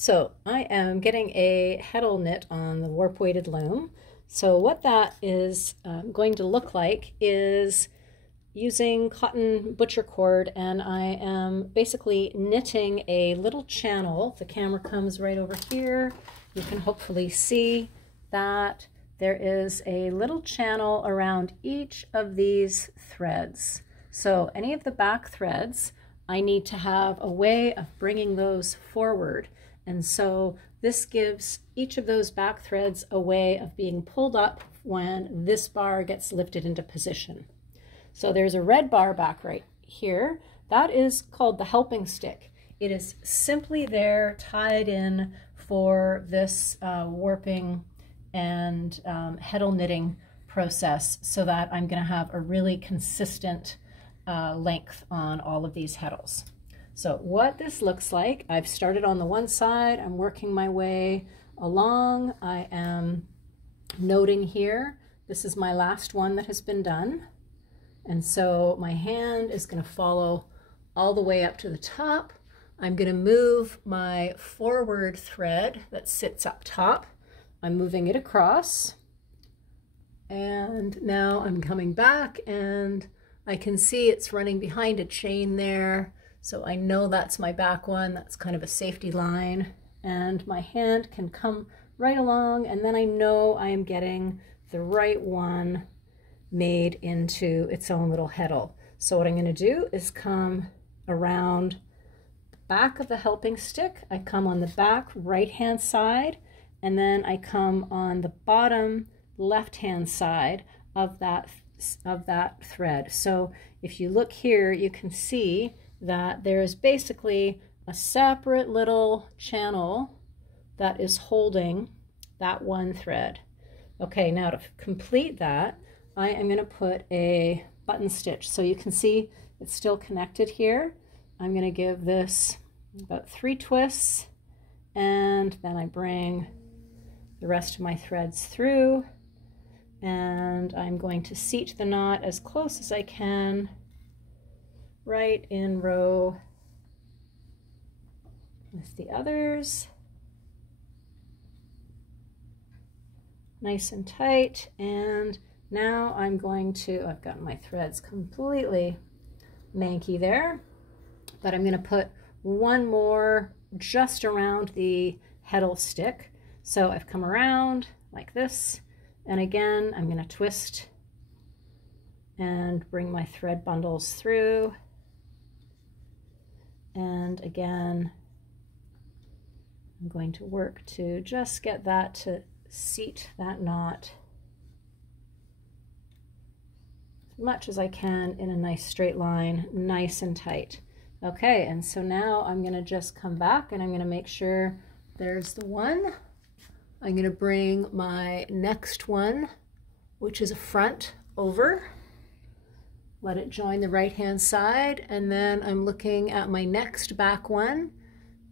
So I am getting a heddle knit on the warp weighted loom. So what that is going to look like is using cotton butcher cord, and I am basically knitting a little channel. The camera comes right over here. You can hopefully see that there is a little channel around each of these threads. So any of the back threads, I need to have a way of bringing those forward. And so this gives each of those back threads a way of being pulled up when this bar gets lifted into position. So there's a red bar back right here. That is called the helping stick. It is simply there tied in for this warping and heddle knitting process so that I'm going to have a really consistent length on all of these heddles. So what this looks like, I've started on the one side, I'm working my way along. I am noting here, this is my last one that has been done. And so my hand is going to follow all the way up to the top. I'm going to move my forward thread that sits up top. I'm moving it across. And now I'm coming back and I can see it's running behind a chain there. So I know that's my back one. That's kind of a safety line. And my hand can come right along, and then I know I am getting the right one made into its own little heddle. So what I'm going to do is come around the back of the helping stick. I come on the back right hand side, and then I come on the bottom left hand side of that thread. So if you look here, you can see that there is basically a separate little channel that is holding that one thread. Okay, now to complete that, I am going to put a button stitch. So you can see it's still connected here. I'm going to give this about 3 twists, and then I bring the rest of my threads through, and I'm going to seat the knot as close as I can right in row with the others. Nice and tight. And now I'm going to, I've got my threads completely manky there, but I'm going to put one more just around the heddle stick. So I've come around like this, and again I'm going to twist and bring my thread bundles through. And again, I'm going to work to just get that to seat that knot as much as I can in a nice straight line, nice and tight. Okay, and so now I'm going to just come back and I'm going to make sure there's the one. I'm going to bring my next one, which is a front, over. Let it join the right hand side, and then I'm looking at my next back one.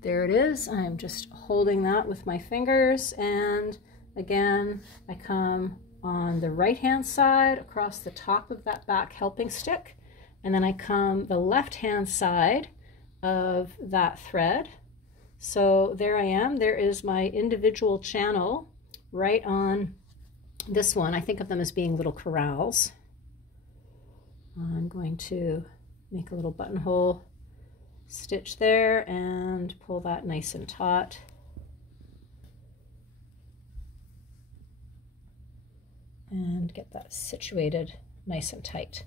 There it is. I'm just holding that with my fingers, and again I come on the right hand side across the top of that back helping stick, and then I come the left hand side of that thread. So there I am. There is my individual channel right on this one. I think of them as being little corrals. I'm going to make a little buttonhole stitch there and pull that nice and taut. And get that situated nice and tight.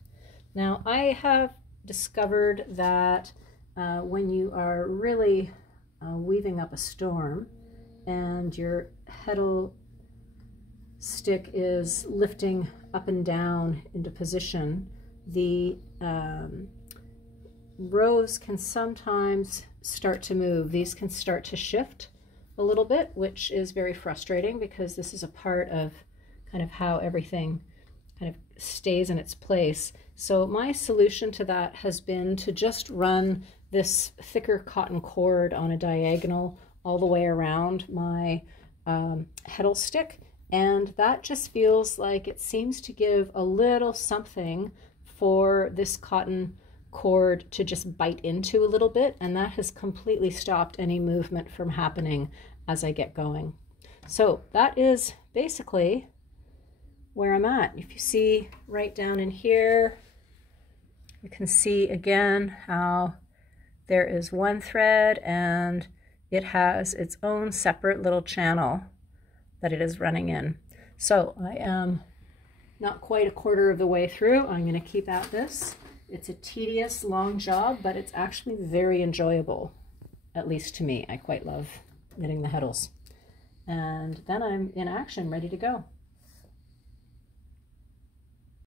Now I have discovered that when you are really weaving up a storm and your heddle stick is lifting up and down into position, the rows can sometimes start to move. These can start to shift a little bit, which is very frustrating because this is a part of kind of how everything kind of stays in its place. So my solution to that has been to just run this thicker cotton cord on a diagonal all the way around my heddle stick, and that just feels like it seems to give a little something for this cotton cord to just bite into a little bit, and that has completely stopped any movement from happening as I get going. So that is basically where I'm at. If you see right down in here, you can see again how there is one thread and it has its own separate little channel that it is running in. So I am not quite a quarter of the way through. I'm going to keep at this. It's a tedious, long job, but it's actually very enjoyable, at least to me. I quite love knitting the heddles. And then I'm in action, ready to go.